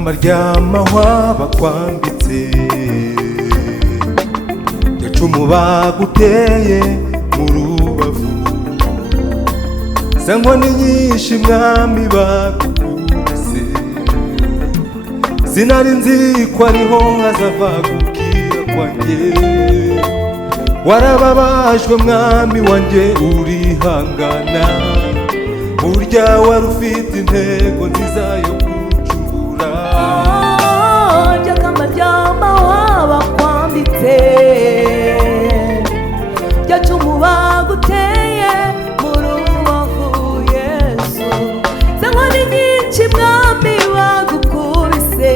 amaryamahwa bakwambitse yacumu baguteye mu rubavu za nkoni nyinshi mwami bagukubise, sinari nzi ko ariho hazava gukira kwanjye. Warababajwe mwami wanjye urihangana, burya wari ufite intego nziza yo kuncungura. Ryakamba ry'amahwa bakwambitse, rya cumu baguteye mu rubavu Yesu, za nkoni nyinshi mwami bagukubise,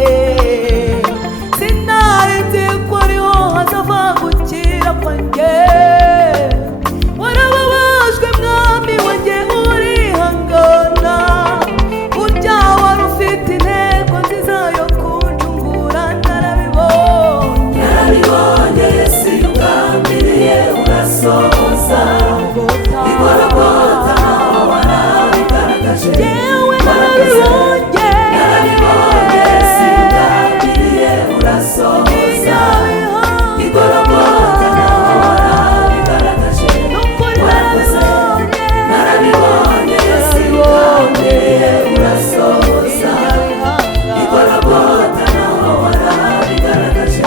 sinari nzi ko ariho hazava gukira kwanjye. Warababajwe mwami wanjye urihangana, burya wari ufite intego nziza yo kuncungura. Narabibonye, narabibonye Yesu ugambiriye urasohoza, igorogota warabigaragaje. Yewe narabibonye, narabibonye Yesu ugambiriye urasohoza, igorogota warabigaragaje. Narabibonye Yesu ugambiriye urasohoza, igorogota warabigaragaje.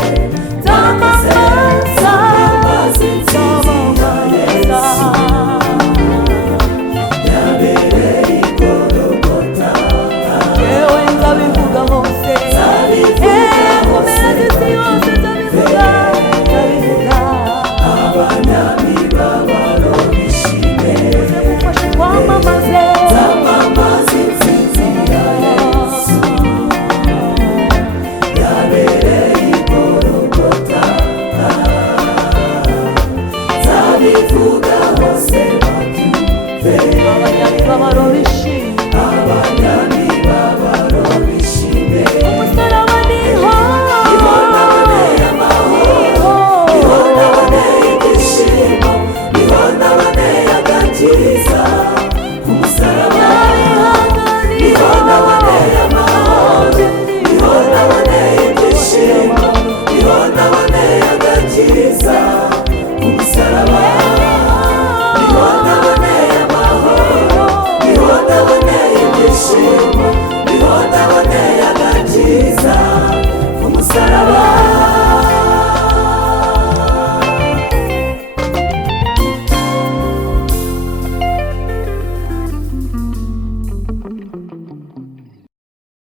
Saraba